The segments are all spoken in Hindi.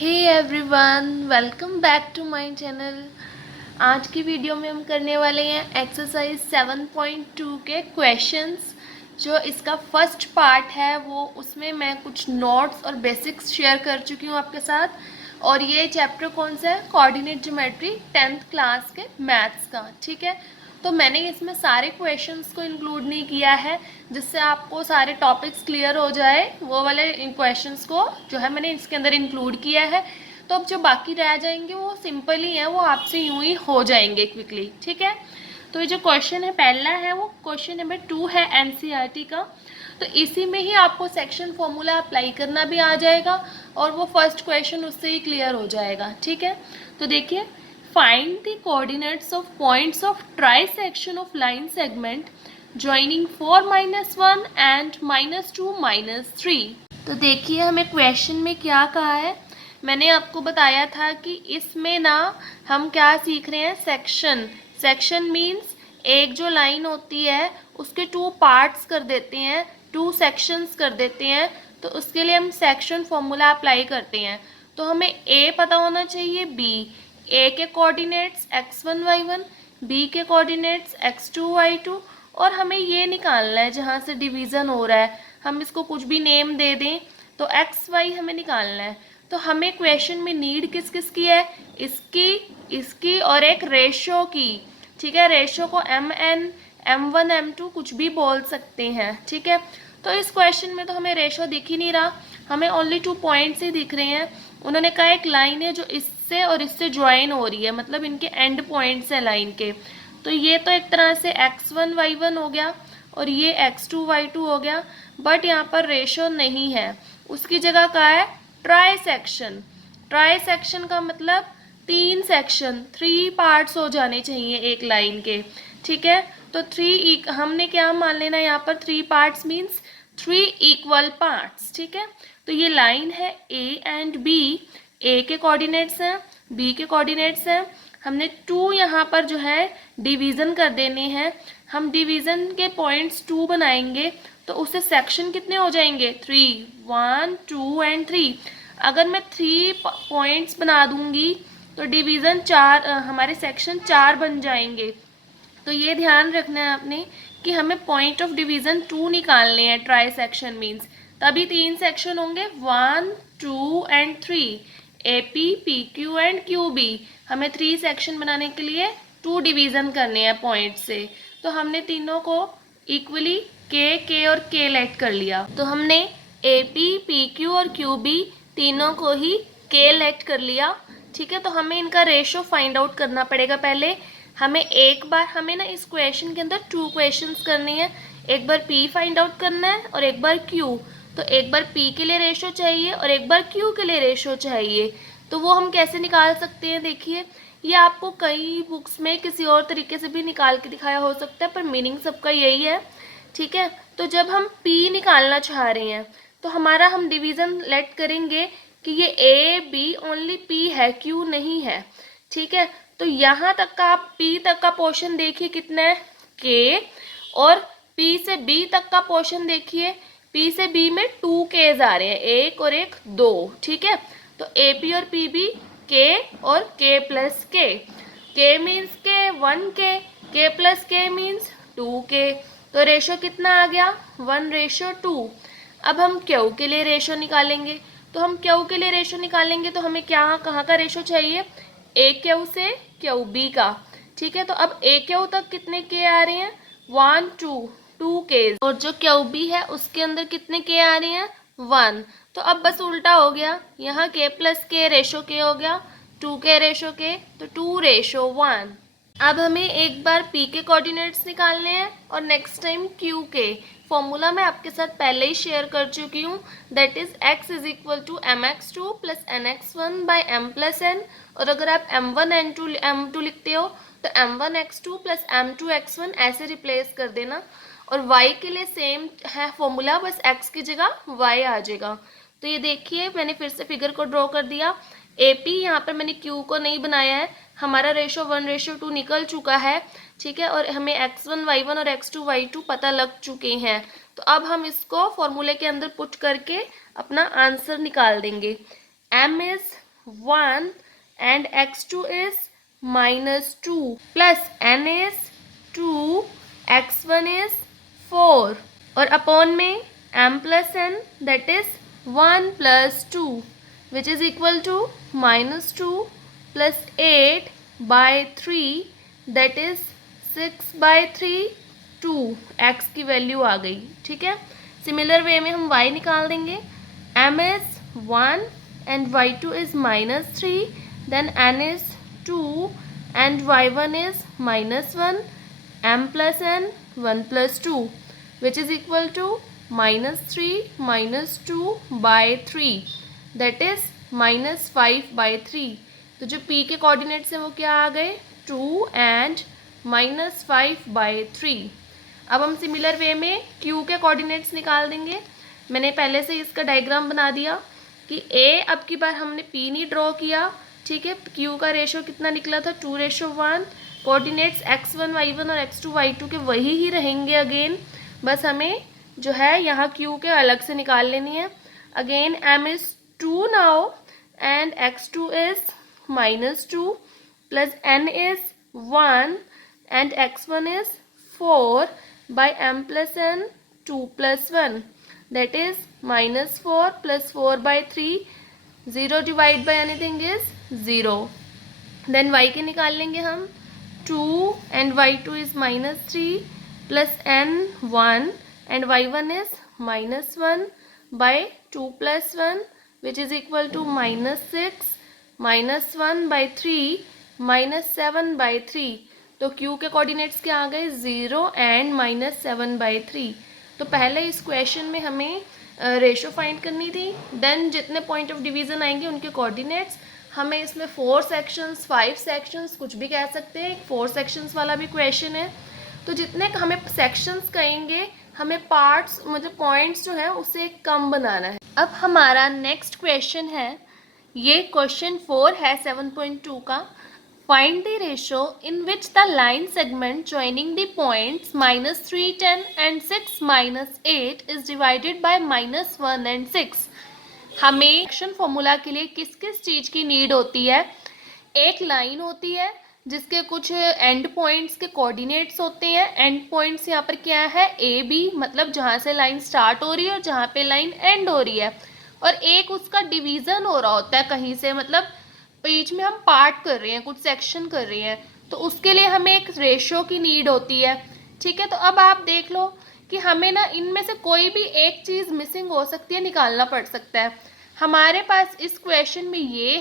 Hey everyone, welcome back to my channel. आज की वीडियो में हम करने वाले हैं एक्सरसाइज 7.2 के क्वेश्चंस। जो इसका फर्स्ट पार्ट है वो उसमें मैं कुछ नोट्स और बेसिक्स शेयर कर चुकी हूँ आपके साथ। और ये चैप्टर कौन सा है? कोऑर्डिनेट ज्योमेट्री 10th क्लास के मैथ्स का। ठीक है, तो मैंने इसमें सारे क्वेश्चंस को इंक्लूड नहीं किया है जिससे आपको सारे टॉपिक्स क्लियर हो जाए। वो वाले क्वेश्चंस को जो है मैंने इसके अंदर इंक्लूड किया है। तो अब जो बाकी रह जाएंगे वो सिंपल ही हैं, वो आपसे यूं ही हो जाएंगे क्विकली। ठीक है, तो ये जो क्वेश्चन है पहला है वो क्वेश्चन नंबर 2 है एनसीईआरटी का। तो इसी में ही आपको सेक्शन फॉर्मूला अप्लाई करना भी आ जाएगा और वो फर्स्ट क्वेश्चन उससे ही क्लियर हो जाएगा। ठीक है, तो देखिए, find the coordinates of points of trisection of line segment joining 4 minus 1 and minus 2 minus 3। तो देखिए हमें क्वेश्चन में क्या कहा है। मैंने आपको बताया था कि इसमें ना हम क्या सीख रहे हैं, सेक्शन। सेक्शन मीन्स एक जो लाइन होती है उसके टू पार्ट्स कर देते हैं, टू सेक्शंस कर देते हैं। तो उसके लिए हम सेक्शन फॉर्मूला अप्लाई करते हैं। तो हमें ए पता होना चाहिए, बी। ए के कोऑर्डिनेट्स x1 y1, बी के कोऑर्डिनेट्स x2 y2, और हमें ये निकालना है जहाँ से डिवीज़न हो रहा है। हम इसको कुछ भी नेम दे दें तो एक्स वाई हमें निकालना है। तो हमें क्वेश्चन में नीड किस किस की है? इसकी, इसकी और एक रेशो की। ठीक है, रेशो को mn, m1, m2 कुछ भी बोल सकते हैं। ठीक है, तो इस क्वेश्चन में तो हमें रेशो दिख ही नहीं रहा, हमें ओनली 2 पॉइंट्स ही दिख रहे हैं। उन्होंने कहा एक लाइन है जो इससे और इससे ज्वाइन हो रही है, मतलब इनके एंड पॉइंट्स है लाइन के। तो ये तो एक तरह से x1 y1 हो गया और ये x2 y2 हो गया, बट यहाँ पर रेशो नहीं है। उसकी जगह क्या है? Try section. ट्राई सेक्शन का मतलब 3 सेक्शन, 3 पार्ट्स हो जाने चाहिए एक लाइन के। ठीक है, तो 3 हमने क्या मान लेना यहाँ पर? 3 पार्ट्स मीन्स 3 इक्वल पार्ट्स। ठीक है, तो ये लाइन है ए एंड बी। ए के कोऑर्डिनेट्स हैं, बी के कोऑर्डिनेट्स हैं। हमने 2 यहाँ पर जो है डिवीज़न कर देने हैं। हम डिवीज़न के पॉइंट्स 2 बनाएंगे तो उससे सेक्शन कितने हो जाएंगे? 3, 1, 2 एंड 3। अगर मैं 3 पॉइंट्स बना दूंगी तो डिवीज़न 4, हमारे सेक्शन 4 बन जाएंगे। तो ये ध्यान रखना है आपने कि हमें पॉइंट ऑफ डिवीज़न 2 निकालने हैं ट्राई सेक्शन मीन्स। तभी 3 सेक्शन होंगे, 1, 2 and 3। A P, P Q and Q B. हमें 3 सेक्शन बनाने के लिए 2 डिवीज़न करने हैं पॉइंट से। तो हमने तीनों को इक्वली के और के लेट कर लिया। तो हमने ए पी, पी क्यू और क्यू बी तीनों को ही के लेट कर लिया। ठीक है, तो हमें इनका रेशो फाइंड आउट करना पड़ेगा पहले। हमें एक बार, हमें ना इस क्वेश्चन के अंदर 2 क्वेश्चंस करनी है। एक बार p फाइंड आउट करना है और एक बार q। तो एक बार p के लिए रेशो चाहिए और एक बार q के लिए रेशो चाहिए। तो वो हम कैसे निकाल सकते हैं? देखिए, ये आपको कई बुक्स में किसी और तरीके से भी निकाल के दिखाया हो सकता है, पर मीनिंग सबका यही है। ठीक है, तो जब हम p निकालना चाह रहे हैं तो हमारा हम डिवीज़न लेट करेंगे कि ये a b ओनली p है, q नहीं है। ठीक है, तो यहाँ तक का आप P तक का पोर्शन देखिए कितना है? K। और P से B तक का पोर्शन देखिए, P से B में 2 Ks आ रहे हैं, एक और एक 2। ठीक है, तो AP और PB K और K plus K। K means K 1K, K plus K means 2K। तो रेशो कितना आ गया? 1:2। अब हम Q के लिए रेशो निकालेंगे। तो हम Q के लिए रेशो निकालेंगे तो हमें क्या, कहाँ का रेशो चाहिए? ए क्यू से क्यू बी का। ठीक है, तो अब ए क्यू तक कितने के आ रहे हैं? 1, 2 के। और जो क्यू बी है उसके अंदर कितने के आ रहे हैं? 1। तो अब बस उल्टा हो गया, यहाँ के प्लस के रेशो के हो गया 2 के रेशो के, तो 2:1। अब हमें एक बार p के कोऑर्डिनेट्स निकालने हैं और नेक्स्ट टाइम q के। फॉर्मूला मैं आपके साथ पहले ही शेयर कर चुकी हूँ, that is x is equal to mx2 plus nx1 by m plus n। और अगर आप m1 m2 लिखते हो तो m1x2 प्लस m2x1 ऐसे रिप्लेस कर देना। और y के लिए सेम है फॉर्मूला, बस x की जगह y आ जाएगा। तो ये देखिए मैंने फिर से फिगर को ड्रॉ कर दिया। ए पी यहाँ पर मैंने क्यू को नहीं बनाया है, हमारा रेशो 1:2 निकल चुका है। ठीक है, और हमें x1 y1 और x2 y2 पता लग चुके हैं। तो अब हम इसको फॉर्मूले के अंदर पुट करके अपना आंसर निकाल देंगे। m is 1 and x2 is -2 plus n is 2, x1 is 4 और अपॉन में m plus n that is 1 plus 2 which is equal to -2 plus 8 by 3 that is 6 by 3 2 x की वैल्यू आ गई. ठीक है. सिमिलर वे में हम y निकाल देंगे. m is 1 and y2 is -3, then n is 2 and y1 is -1, m plus n 1 plus 2 which is equal to -3 -2 by 3 that is -5 by 3. तो जो p के कोऑर्डिनेट्स हैं वो क्या आ गए 2 and -5 by 3. अब हम सिमिलर वे में q के कोऑर्डिनेट्स निकाल देंगे. मैंने पहले से इसका डायग्राम बना दिया कि a अब की बार हमने p नहीं ड्रॉ किया. ठीक है. q का रेशो कितना निकला था 2:1. कोऑर्डिनेट्स x1 y1 और x2 y2 के वही ही रहेंगे अगेन. बस हमें जो है यहाँ q के अलग से निकाल लेनी है. Again m is 2 now and x2 is -2 plus n is 1 and x1 is 4 by m plus n 2 plus 1 that is -4 plus 4 by 3. 0 divided by anything is 0. Then y के निकाल लेंगे हम 2 and y2 is -3 plus n 1 and y1 is -1 by 2 plus 1 which is equal to -6 -1 by 3 -7 by 3. तो q के कोऑर्डिनेट्स क्या आ गए 0 and -7 by 3. तो पहले इस क्वेश्चन में हमें रेशो फाइंड करनी थी. देन जितने पॉइंट ऑफ डिवीज़न आएंगे उनके कोऑर्डिनेट्स. हमें इसमें 4 सेक्शंस 5 सेक्शंस कुछ भी कह सकते हैं. 4 सेक्शंस वाला भी क्वेश्चन है. तो जितने हमें सेक्शंस कहेंगे हमें पार्ट्स मतलब पॉइंट्स जो है उसे कम बनाना है. अब हमारा नेक्स्ट क्वेश्चन है, ये क्वेश्चन 4 है 7.2 का. Find the ratio in which the line segment joining the points -3 10 and 6 -8 is divided by -1 and 6. हमें एक्शन फॉर्मूला के लिए किस किस चीज़ की नीड होती है. एक लाइन होती है जिसके कुछ एंड पॉइंट्स के कोऑर्डिनेट्स होते हैं. एंड पॉइंट्स यहाँ पर क्या है ए बी, मतलब जहाँ से लाइन स्टार्ट हो रही है और जहाँ पे लाइन एंड हो रही है. और एक उसका डिवीज़न हो रहा होता है कहीं से, मतलब बीच में हम पार्ट कर रहे हैं, कुछ सेक्शन कर रहे हैं. तो उसके लिए हमें एक रेशो की नीड होती है. ठीक है. तो अब आप देख लो कि हमें ना इनमें से कोई भी एक चीज़ मिसिंग हो सकती है, निकालना पड़ सकता है. हमारे पास इस क्वेश्चन में ये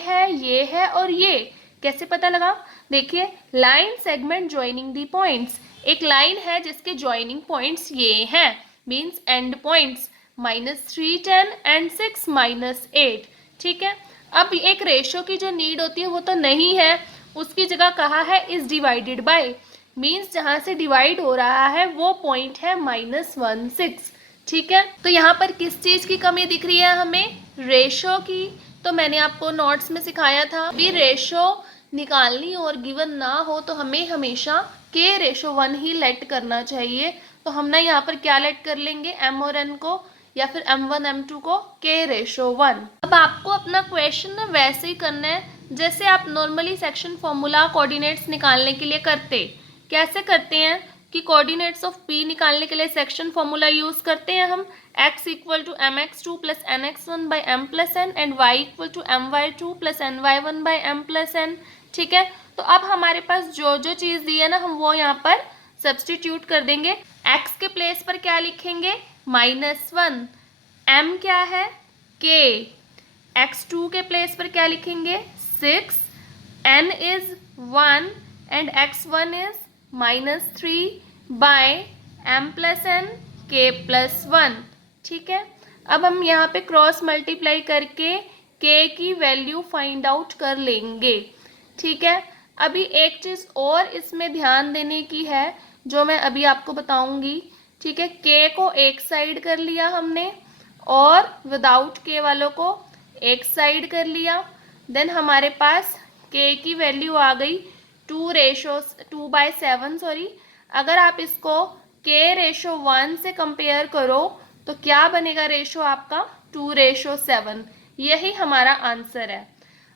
है और ये कैसे पता लगा. देखिए line segment joining the points, एक लाइन है जिसके ज्वाइनिंग पॉइंट्स ये हैं, मींस एंड पॉइंट्स -3 10 एंड 6 -8. ठीक है. अब एक रेशो की जो नीड होती है वो तो नहीं है, उसकी जगह कहा है इज डिवाइडेड बाय, मींस जहाँ से डिवाइड हो रहा है वो पॉइंट है -1 6. ठीक है. तो यहाँ पर किस चीज़ की कमी दिख रही है हमें, रेशो की. तो मैंने आपको नोट्स में सिखाया था भी रेशो निकालनी और गिवन ना हो तो हमें हमेशा k/1 ही लेट करना चाहिए. तो हम ना यहाँ पर क्या लेट कर लेंगे m और n को, या फिर m1 m2 को k/1. अब आपको अपना क्वेश्चन ना वैसे ही करना है जैसे आप नॉर्मली सेक्शन फॉर्मूला कोऑर्डिनेट्स निकालने के लिए करते. कैसे करते हैं कि कोऑर्डिनेट्स ऑफ p निकालने के लिए सेक्शन फॉर्मूला यूज़ करते हैं हम. x equal to mx2 plus nx1 by m plus n and y equal to my2 plus ny1 by m plus n. ठीक है. तो अब हमारे पास जो जो चीज़ दी है ना हम वो यहाँ पर सब्सटीट्यूट कर देंगे. x के प्लेस पर क्या लिखेंगे -1, m क्या है k, x2 के प्लेस पर क्या लिखेंगे 6, n is 1 and x1 is -3 by m plus n k plus 1. ठीक है. अब हम यहाँ पे क्रॉस मल्टीप्लाई करके k की वैल्यू फाइंड आउट कर लेंगे. ठीक है. अभी एक चीज़ और इसमें ध्यान देने की है जो मैं अभी आपको बताऊंगी. ठीक है. k को एक साइड कर लिया हमने और विदाउट k वालों को एक साइड कर लिया. देन हमारे पास k की वैल्यू आ गई 2/7 सॉरी. अगर आप इसको k/1 से कंपेयर करो तो क्या बनेगा रेशो आपका 2/7. यही हमारा आंसर है.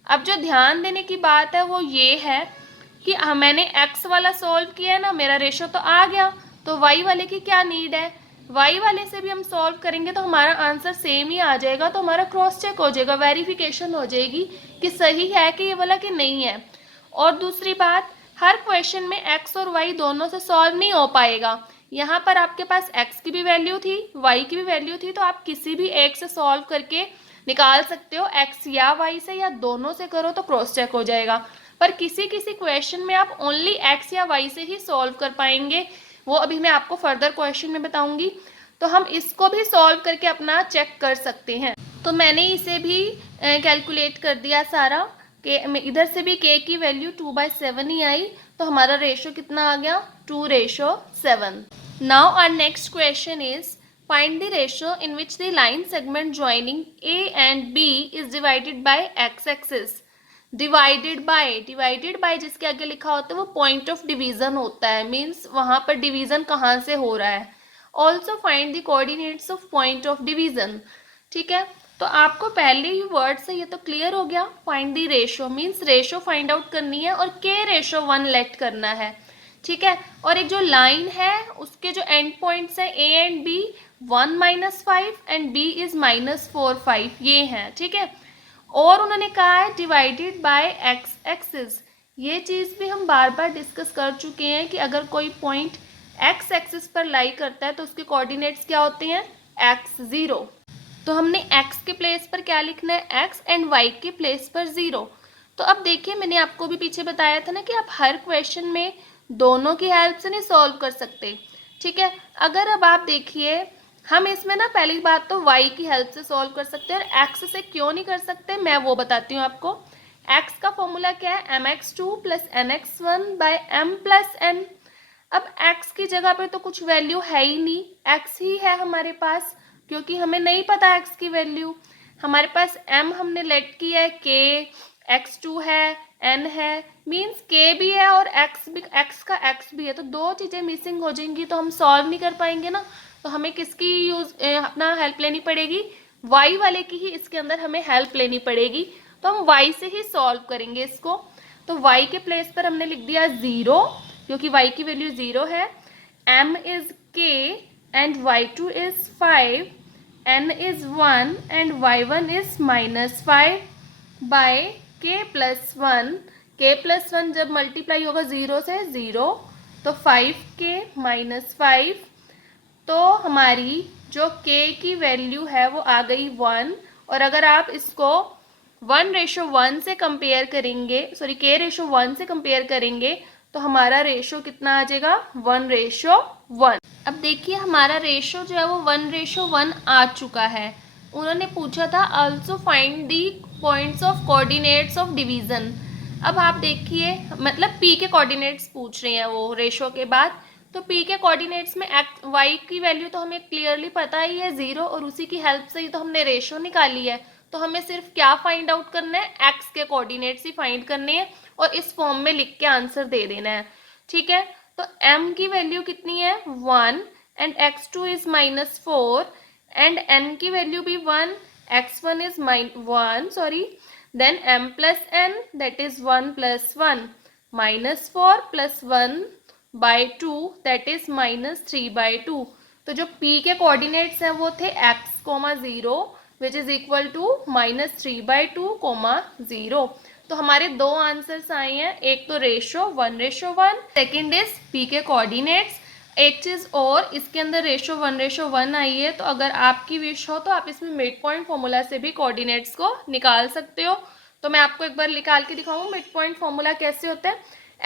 अब जो ध्यान देने की बात है वो ये है कि मैंने x वाला सॉल्व किया है ना, मेरा रेशो तो आ गया, तो y वाले की क्या नीड है, y वाले से भी हम सॉल्व करेंगे तो हमारा आंसर सेम ही आ जाएगा, तो हमारा क्रॉस चेक हो जाएगा, वेरिफिकेशन हो जाएगी कि सही है कि ये वाला कि नहीं है। और दूसरी बात, हर क्वेश्चन में x और y दोनों से सॉल्व नहीं हो पाएगा। यहाँ पर आपके पास x की भी वैल्यू थी, y की भी वैल्यू थी, तो आप किसी भी एक से सॉल्व करके निकाल सकते हो, x या y से या दोनों से करो तो क्रॉस चेक हो जाएगा। पर किसी किसी क्वेश्चन में आप ओनली x या y से ही सॉल्व कर पाएंगे, वो अभी मैं आपको फर्दर क्वेश्चन में बताऊंगी। तो हम इसको भी सॉल्व करके अपना चेक कर सकते हैं। तो मैंने इसे भी कैलकुलेट कर दिया सारा, के इधर से भी k की वैल्यू 2/7 ही आई, तो हमारा रेशो कितना आ गया, 2:7। Now our next question is find the ratio in which the line segment joining A and B is divided by x-axis। divided by जिसके आगे लिखा होता है वो पॉइंट ऑफ डिवीजन होता है, मीन्स वहां पर डिवीजन कहाँ से हो रहा है। Also find the coordinates of point of division. ठीक है, तो आपको पहले ही वर्ड से ये तो क्लियर हो गया, find the ratio means ratio find out करनी है और k:1 लेट करना है। ठीक है, और एक जो लाइन है उसके जो एंड पॉइंट्स है a and b 1-5 and b is -4 5 ये हैं। ठीक है, और उन्होंने कहा है डिवाइडेड बाय एक्स एक्सिस। ये चीज़ भी हम बार बार डिस्कस कर चुके हैं कि अगर कोई पॉइंट एक्स एक्सिस पर लाई करता है तो उसके कोऑर्डिनेट्स क्या होते हैं, x0। तो हमने x के प्लेस पर क्या लिखना है, x एंड y के प्लेस पर 0। तो अब देखिए, मैंने आपको भी पीछे बताया था ना कि आप हर क्वेश्चन में दोनों की हेल्प से नहीं सॉल्व कर सकते। ठीक है, अगर अब आप देखिए, हम इसमें ना पहली बात तो y की हेल्प से सॉल्व कर सकते हैं, और x से क्यों नहीं कर सकते मैं वो बताती हूँ आपको। x का फॉर्मूला क्या है, mx2 + nx1/m+n। अब x की जगह पे तो कुछ वैल्यू है ही नहीं, x ही है हमारे पास, क्योंकि हमें नहीं पता x की वैल्यू। हमारे पास m हमने लेट किया है, k x2 है, n है, मीन्स k भी है और x भी, x का x भी है, तो दो चीज़ें मिसिंग हो जाएंगी तो हम सॉल्व नहीं कर पाएंगे ना। तो हमें किसकी अपना हेल्प लेनी पड़ेगी, y वाले की ही इसके अंदर हमें हेल्प लेनी पड़ेगी। तो हम y से ही सॉल्व करेंगे इसको। तो y के प्लेस पर हमने लिख दिया 0, क्योंकि y की वैल्यू 0 है, m is k and y2 is 5, n is 1 and y1 is -5 by k+1। k+1 जब मल्टीप्लाई होगा 0 से 0, तो 5k - 5, तो हमारी जो k की वैल्यू है वो आ गई 1। और अगर आप इसको 1:1 से कंपेयर करेंगे, सॉरी k:1 से कंपेयर करेंगे, तो हमारा रेशो कितना आ जाएगा, 1:1। अब देखिए हमारा रेशो जो है वो 1:1 आ चुका है। उन्होंने पूछा था also find the points of coordinates of division. अब आप देखिए, मतलब p के कोऑर्डिनेट्स पूछ रहे हैं वो रेशो के बाद, तो p के कोऑर्डिनेट्स में x y की वैल्यू तो हमें क्लियरली पता ही है 0, और उसी की हेल्प से ही तो हमने रेशो निकाली है। तो हमें सिर्फ क्या फाइंड आउट करना है, x के कोऑर्डिनेट्स ही फाइंड करने हैं और इस फॉर्म में लिख के आंसर दे देना है। ठीक है, तो m की वैल्यू कितनी है, 1 and x2 is -4 and n की वैल्यू भी 1, x1 is 1 sorry, then m + n that is 1 + 1 -4 + 1/2 that is -3/2। तो जो p के कोऑर्डिनेट्स हैं वो थे x, 0 which is equal to -3/2, 0। तो हमारे दो आंसर्स आए हैं, एक तो रेशो 1:1, सेकेंड इज p के कोऑर्डिनेट्स। एक चीज़ और, इसके अंदर रेशो 1:1 आई है, तो अगर आपकी विश हो तो आप इसमें मिड पॉइंट फॉर्मूला से भी कोऑर्डिनेट्स को निकाल सकते हो। तो मैं आपको एक बार निकाल के दिखाऊँ मिड पॉइंट फॉर्मूला कैसे होता है।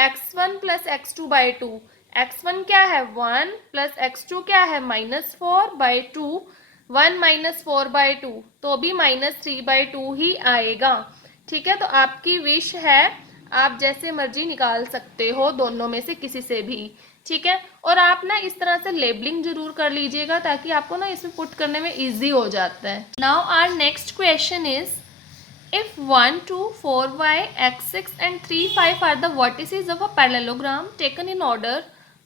x1 + x2/2, x1 क्या है 1 + x2 क्या है -4/2, 1 - 4/2 तो भी -3/2 ही आएगा। ठीक है, तो आपकी विश है, आप जैसे मर्जी निकाल सकते हो दोनों में से किसी से भी। ठीक है, और आप ना इस तरह से लेबलिंग जरूर कर लीजिएगा ताकि आपको ना इसमें पुट करने में इजी हो जाता है। Now our next question is if 1 2 4y x6 and 3 5 are the vertices of a parallelogram taken in order,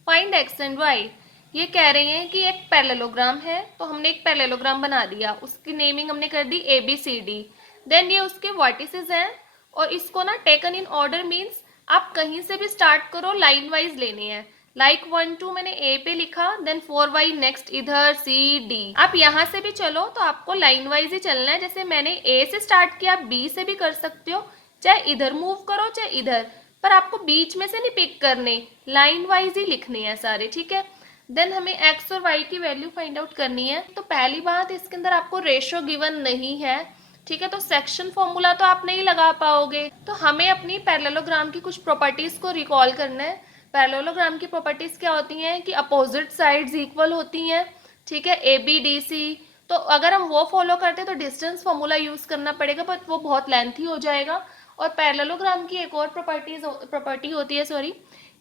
find x and y। ये कह रहे हैं कि एक पैरेललोग्राम है, तो हमने एक पैरेललोग्राम बना दिया, उसकी नेमिंग हमने कर दी ABCD। देन ये उसके वर्टिसेस हैं, और इसको ना टेकन इन ऑर्डर मीन्स आप कहीं से भी स्टार्ट करो, लाइन वाइज लेने हैं। लाइक 1 2 मैंने ए पे लिखा, देन 4y नेक्स्ट इधर सी डी। आप यहाँ से भी चलो तो आपको लाइन वाइज ही चलना है। जैसे मैंने ए से स्टार्ट किया, आप बी से भी कर सकते हो, चाहे इधर मूव करो चाहे इधर, पर आपको बीच में से नहीं पिक करने, लाइन वाइज ही लिखने हैं सारे, ठीक है। देन हमें एक्स और वाई की वैल्यू फाइंड आउट करनी है। तो पहली बात, इसके अंदर आपको रेशो गिवन नहीं है, ठीक है, तो सेक्शन फॉर्मूला तो आप नहीं लगा पाओगे। तो हमें अपनी पैरेललोग्राम की कुछ प्रॉपर्टीज को रिकॉल करना है। पैरेललोग्राम की प्रॉपर्टीज क्या होती हैं कि अपोजिट साइड्स इक्वल होती हैं, ठीक है, ए बी डी सी। तो अगर हम वो फॉलो करते हैं तो डिस्टेंस फॉर्मूला यूज करना पड़ेगा, बट वो बहुत लेंथी हो जाएगा। और पैरेललोग्राम की एक और प्रॉपर्टी होती है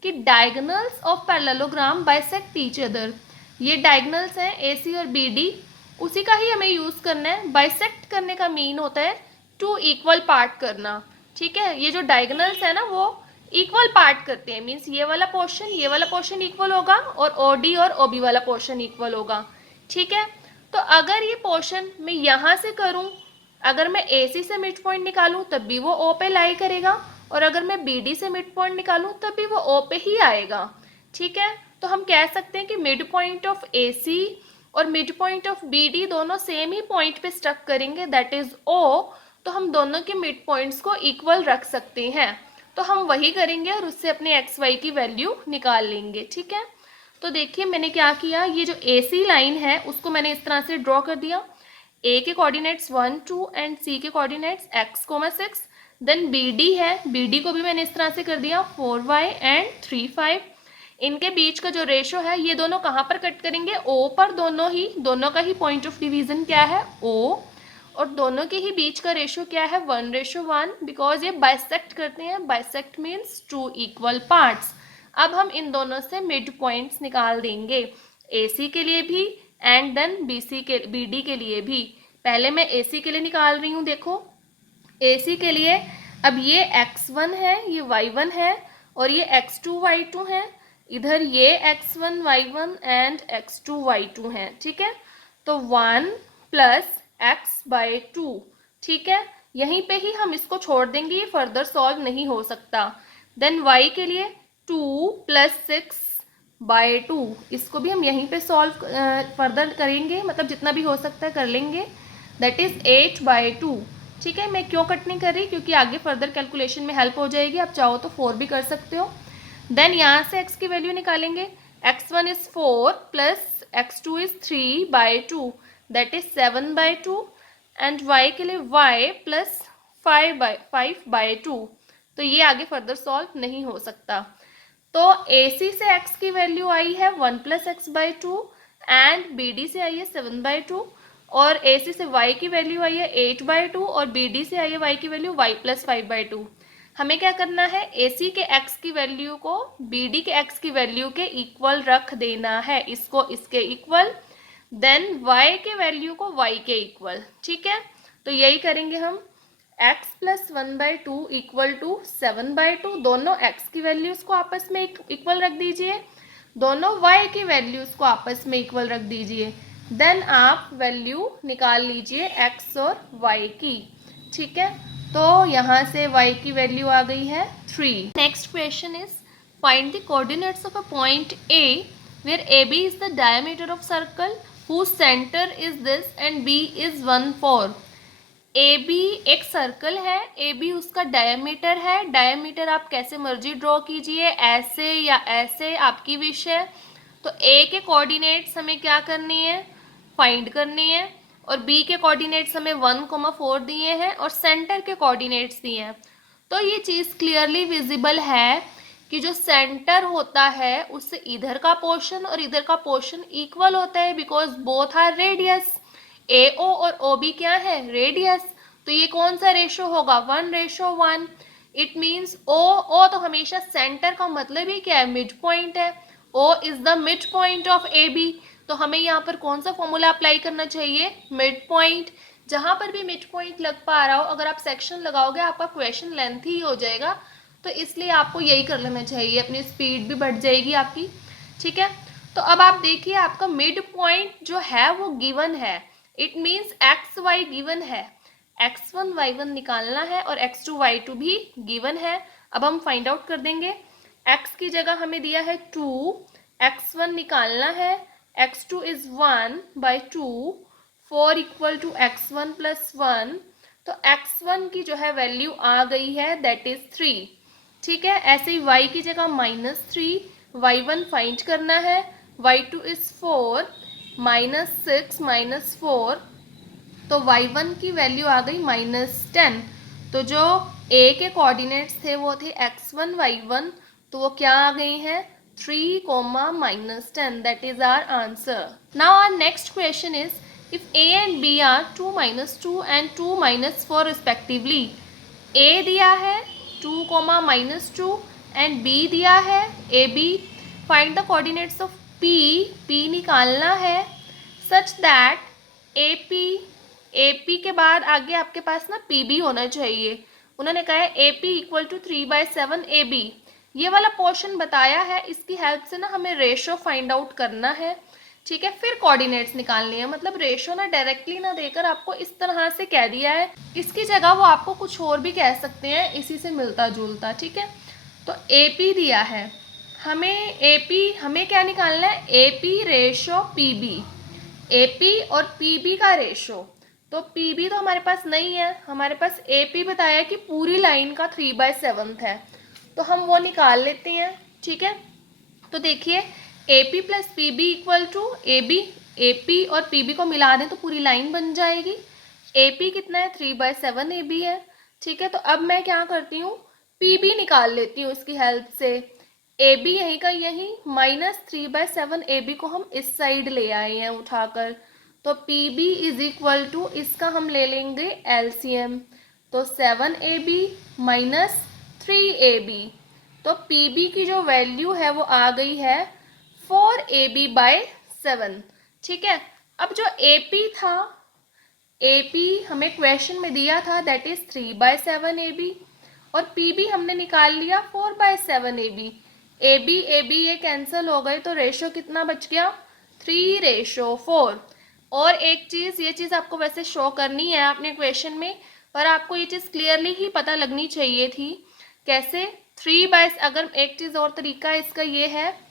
कि diagonals of parallelogram bisect each other. ये डायगोनल्स हैं ए सी और बी डी, उसी का ही हमें यूज करना है। बाइसेक्ट करने का मीन होता है टू इक्वल पार्ट करना, ठीक है। ये जो डायगोनल्स है ना वो इक्वल पार्ट करते हैं, मीन्स ये वाला पोर्शन इक्वल होगा और ओडी और ओबी वाला पोर्शन इक्वल होगा, ठीक है। तो अगर ये पोर्शन मैं यहाँ से करूँ, अगर मैं AC से मिड पॉइंट निकालूं तब भी वो O पे लाई करेगा, और अगर मैं BD से मिड पॉइंट निकालूं तब भी वो O पे ही आएगा, ठीक है। तो हम कह सकते हैं कि मिड पॉइंट ऑफ AC और मिड पॉइंट ऑफ BD दोनों सेम ही पॉइंट पे स्टक करेंगे, दैट इज O। तो हम दोनों के मिड पॉइंट्स को इक्वल रख सकते हैं। तो हम वही करेंगे और उससे अपने एक्स वाई की वैल्यू निकाल लेंगे, ठीक है। तो देखिए मैंने क्या किया, ये जो AC लाइन है उसको मैंने इस तरह से ड्रॉ कर दिया। ए के कोऑर्डिनेट्स 1 2 एंड सी के कोऑर्डिनेट्स x, 6। देन BD है, BD को भी मैंने इस तरह से कर दिया 4y एंड 3 5। इनके बीच का जो रेशो है, ये दोनों कहाँ पर कट करेंगे, O पर। दोनों का ही पॉइंट ऑफ डिवीजन क्या है, O, और दोनों के ही बीच का रेशो क्या है, 1:1, बिकॉज ये बाइसेक्ट करते हैं। Bisect means two equal parts. अब हम इन दोनों से मिड पॉइंट्स निकाल देंगे, AC के लिए भी एंड देन BD के लिए भी। पहले मैं AC के लिए निकाल रही हूँ, देखो AC के लिए अब ये x1 है, ये y1 है, और ये x2 y2 है। इधर ये x1 y1 and x2 y2 है, ठीक है। तो 1 + x/2, ठीक है। यहीं पे ही हम इसको छोड़ देंगे, ये फर्दर सॉल्व नहीं हो सकता। देन y के लिए 2 + 6/2, इसको भी हम यहीं पे सॉल्व फर्दर करेंगे, मतलब जितना भी हो सकता है कर लेंगे, दैट इज 8/2, ठीक है। मैं क्यों कट नहीं कर रही, क्योंकि आगे फर्दर कैलकुलेशन में हेल्प हो जाएगी। आप चाहो तो 4 भी कर सकते हो। देन यहाँ से x की वैल्यू निकालेंगे, x1 is 4 + x2 is 3/2, that is 7/2, and y के लिए y + 5/2। तो ये आगे फर्दर सॉल्व नहीं हो सकता। तो AC से x की वैल्यू आई है 1 + x/2 एंड BD से आई है 7/2, और AC से y की वैल्यू आई है 8/2 और BD से आई है y की वैल्यू y + 5/2। हमें क्या करना है, AC के x की वैल्यू को BD के x की वैल्यू के इक्वल रख देना है, इसको इसके इक्वल, देन y के वैल्यू को y के इक्वल, ठीक है। तो यही करेंगे हम। x + 1/2 = 7/2, दोनों x की वैल्यूज को आपस में इक्वल रख दीजिए, दोनों y की वैल्यूज को आपस में इक्वल रख दीजिए। देन आप वैल्यू निकाल लीजिए x और y की, ठीक है। तो यहाँ से y की वैल्यू आ गई है 3। Next question is find the coordinates of a point A where AB is the diameter of circle whose center is this and B is 1/4। AB एक सर्कल है, AB उसका डायमीटर है। डायमीटर आप कैसे मर्जी ड्रॉ कीजिए, ऐसे या ऐसे, आपकी विश है। तो A के कोऑर्डिनेट्स हमें क्या करनी है, फाइंड करनी है, और B के कोऑर्डिनेट्स हमें 1,4 दिए हैं और सेंटर के कोऑर्डिनेट्स दिए हैं। तो ये चीज़ क्लियरली विजिबल है कि जो सेंटर होता है उससे इधर का पोर्शन और इधर का पोर्शन इक्वल होता है, because both are radius. AO और OB क्या है, रेडियस। तो ये कौन सा रेशो होगा, 1:1। इट मीन्स O तो हमेशा सेंटर का मतलब ही क्या है, मिड पॉइंट है। O is the mid point of AB। तो हमें यहाँ पर कौन सा फॉर्मूला अप्लाई करना चाहिए, मिड पॉइंट। जहाँ पर भी मिड पॉइंट लग पा रहा हो, अगर आप सेक्शन लगाओगे आपका क्वेश्चन लेंथी ही हो जाएगा, तो इसलिए आपको यही कर लेना चाहिए, अपनी स्पीड भी बढ़ जाएगी आपकी, ठीक है। तो अब आप देखिए आपका मिड पॉइंट जो है वो गिवन है, it means x y given है। x1 y1 निकालना है और x2 y2 भी गिवन है। अब हम फाइंड आउट कर देंगे। x की जगह हमें दिया है 2, x1 निकालना है, x2 is 1/2, 4 equal to x1 plus 1। तो x1 की जो है वैल्यू आ गई है, दैट इज 3। ठीक है, ऐसे ही y की जगह -3, y1 फाइंड करना है, y2 इज 4, -6 - 4, तो y1 की वैल्यू आ गई -10। तो जो a के कोऑर्डिनेट्स थे वो थे x1 y1, तो वो क्या आ गई हैं 3, -10, that is our answer. Now our next question is if a and b are 2 - 2 and 2 - 4 respectively, a दिया है 2, -2 and b दिया है ab, find the coordinates of p निकालना है such that AP के बाद आगे आपके पास ना PB होना चाहिए। उन्होंने कहा है AP इक्वल टू 3/7 AB। ये वाला पोर्शन बताया है, इसकी हेल्प से ना हमें रेशो फाइंड आउट करना है। ठीक है, फिर कोऑर्डिनेट्स निकालने हैं। मतलब रेशो ना डायरेक्टली ना देकर आपको इस तरह से कह दिया है, इसकी जगह वो आपको कुछ और भी कह सकते हैं इसी से मिलता जुलता। ठीक है, तो AP दिया है हमें, AP हमें क्या निकालना है, AP रेशो PB, AP और PB का रेशो। तो PB तो हमारे पास नहीं है, हमारे पास AP बताया कि पूरी लाइन का 3/7 है, तो हम वो निकाल लेते हैं। ठीक है, तो देखिए AP plus PB equal to AB, AP और PB को मिला दें तो पूरी लाइन बन जाएगी। AP कितना है 3/7 AB है। ठीक है, तो अब मैं क्या करती हूँ, PB निकाल लेती हूँ इसकी हेल्प से। AB यहीं का यहीं, -3/7 AB को हम इस साइड ले आए हैं उठाकर, तो PB इज इक्वल टू इसका हम ले लेंगे LCM, तो 7AB - 3AB, तो PB की जो वैल्यू है वो आ गई है 4AB/7। ठीक है, अब जो AP था, AP हमें क्वेश्चन में दिया था दैट इज 3/7 AB, और PB हमने निकाल लिया 4/7 AB। AB ये कैंसिल हो गए, तो रेशो कितना बच गया 3:4। और एक चीज़, ये चीज़ आपको वैसे शो करनी है अपने क्वेश्चन में, पर आपको ये चीज़ क्लियरली ही पता लगनी चाहिए थी। कैसे, अगर एक चीज़ और तरीका इसका ये है,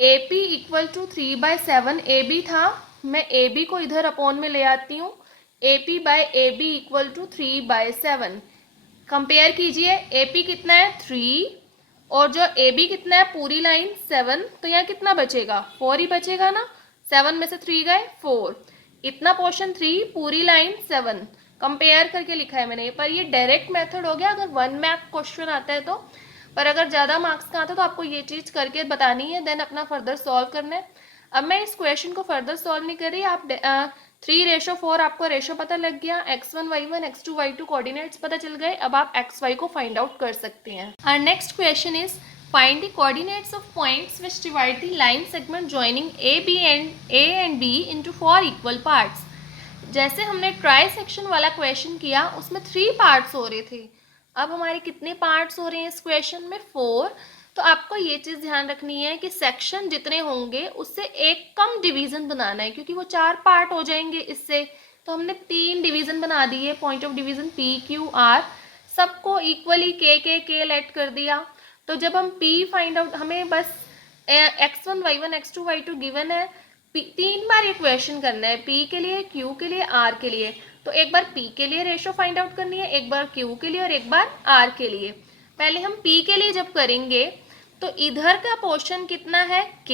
AP इक्वल टू 3/7 AB था, मैं AB को इधर अपॉन में ले आती हूँ, AP/AB इक्वल टू 3/7। कंपेयर कीजिए, AP कितना है 3 और जो AB कितना है पूरी लाइन 7, तो यहाँ कितना बचेगा 4 ही बचेगा ना, 7 में से 3 गए 4, इतना पोर्शन 3, पूरी लाइन 7, कंपेयर करके लिखा है मैंने। पर ये डायरेक्ट मेथड हो गया अगर 1 मार्क क्वेश्चन आता है तो, पर अगर ज़्यादा मार्क्स का आता है तो आपको ये चीज़ करके बतानी है, देन अपना फर्दर सॉल्व करना है। अब मैं इस क्वेश्चन को फर्दर सॉल्व नहीं कर रही, आप 3:4 आपको रेशो पता लग गया, x1 y1 x2 y2 coordinates पता चल गए, अब आप xy को फाइंड आउट कर सकते हैं। Our next question is find the coordinates of points which divide the line segment joining A and B into 4 equal parts. जैसे हमने ट्राई सेक्शन वाला क्वेश्चन किया, उसमें 3 पार्ट्स हो रहे थे, अब हमारे कितने पार्ट्स हो रहे हैं इस क्वेश्चन में 4। तो आपको ये चीज़ ध्यान रखनी है कि सेक्शन जितने होंगे उससे एक कम डिवीज़न बनाना है, क्योंकि वो 4 पार्ट हो जाएंगे इससे। तो हमने 3 डिवीज़न बना दिए, पॉइंट ऑफ डिवीज़न PQR, सबको इक्वली K लेट कर दिया। तो जब हम P फाइंड आउट, हमें बस x1 y1 x2 y2 given है, 3 बार ये क्वेश्चन करना है, P के लिए, Q के लिए, R के लिए। तो एक बार P के लिए रेशो फाइंड आउट करनी है, एक बार Q के लिए और एक बार R के लिए। पहले हम P के लिए जब करेंगे तो इधर का पोर्शन कितना है K,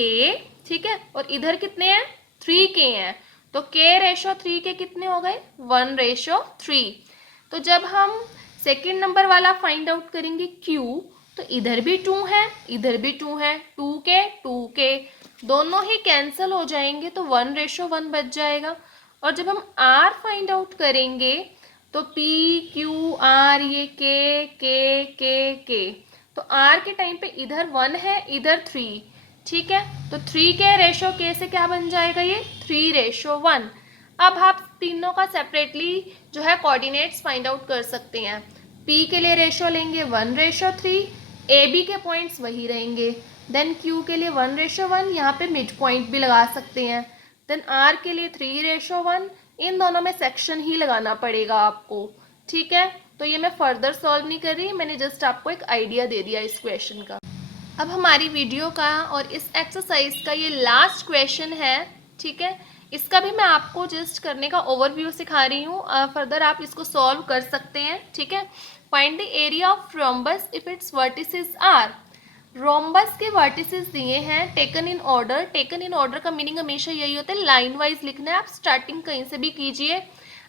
ठीक है, और इधर कितने हैं 3K हैं, तो K रेशो 3K कितने हो गए 1:3। तो जब हम सेकेंड नंबर वाला फाइंड आउट करेंगे Q, तो इधर भी 2 है, इधर भी 2 है, 2K दोनों ही कैंसिल हो जाएंगे, तो 1:1 बच जाएगा। और जब हम R फाइंड आउट करेंगे तो PQR ये K, तो R के टाइम पे इधर 1 है, इधर 3, ठीक है, तो 3K रेशो K से क्या बन जाएगा ये 3:1। अब आप तीनों का सेपरेटली जो है कोऑर्डिनेट्स फाइंड आउट कर सकते हैं। P के लिए रेशो लेंगे 1:3, AB के पॉइंट्स वही रहेंगे, देन Q के लिए 1:1, यहाँ पे मिड पॉइंट भी लगा सकते हैं, देन R के लिए 3:1, इन दोनों में सेक्शन ही लगाना पड़ेगा आपको, ठीक है, तो ये मैं फर्दर सॉल्व नहीं कर रही, मैंने जस्ट आपको एक आइडिया दे दिया इस क्वेश्चन का। अब हमारी वीडियो का और इस एक्सरसाइज का ये लास्ट क्वेश्चन है, ठीक है। इसका भी मैं आपको जस्ट करने का ओवरव्यू सिखा रही हूँ, फर्दर आप इसको सॉल्व कर सकते हैं, ठीक है। Find the area of rhombus if its vertices are. Rhombus के वर्टिसेस दिए हैं taken in order. Taken in order का मीनिंग हमेशा यही होता है, लाइन वाइज लिखना है। आप स्टार्टिंग कहीं से भी कीजिए,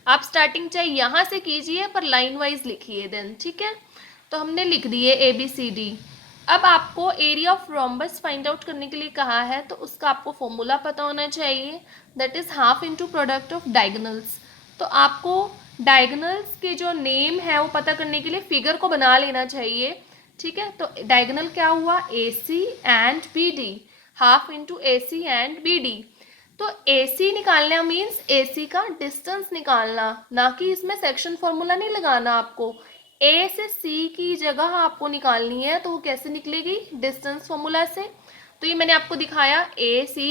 आप स्टार्टिंग चाहे यहाँ से कीजिए पर लाइन वाइज लिखिए देन, ठीक है। तो हमने लिख दिए ABCD। अब आपको area of rhombus find out करने के लिए कहा है, तो उसका आपको फॉर्मूला पता होना चाहिए, that is half into product of diagonals. तो आपको डायगोनल्स के जो नेम है वो पता करने के लिए फिगर को बना लेना चाहिए, ठीक है। तो डायगोनल क्या हुआ, AC and BD, half into AC and BD। तो AC निकालना मीन्स AC का डिस्टेंस निकालना, ना कि इसमें सेक्शन फॉर्मूला नहीं लगाना आपको। A से C की जगह आपको निकालनी है, तो वो कैसे निकलेगी, डिस्टेंस फॉर्मूला से। तो ये मैंने आपको दिखाया, AC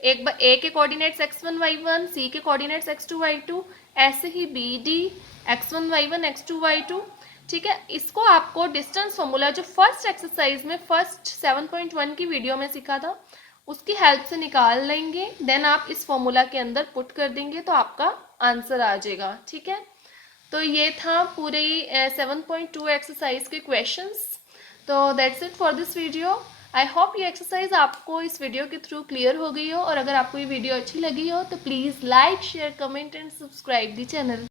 एक बार A के कोऑर्डिनेट्स x1 y1, C के कोऑर्डिनेट्स x2 y2, ऐसे ही BD x1 y1 x2 y2, ठीक है। इसको आपको डिस्टेंस फॉर्मूला जो फर्स्ट एक्सरसाइज में फर्स्ट 7.1 की वीडियो में सीखा था उसकी हेल्प से निकाल लेंगे, देन आप इस फॉर्मूला के अंदर पुट कर देंगे तो आपका आंसर आ जाएगा, ठीक है। तो ये था पूरे 7.2 एक्सरसाइज के क्वेश्चंस। तो that's it for this video. I hope ये एक्सरसाइज आपको इस वीडियो के थ्रू क्लियर हो गई हो, और अगर आपको ये वीडियो अच्छी लगी हो तो please like share comment and subscribe the channel.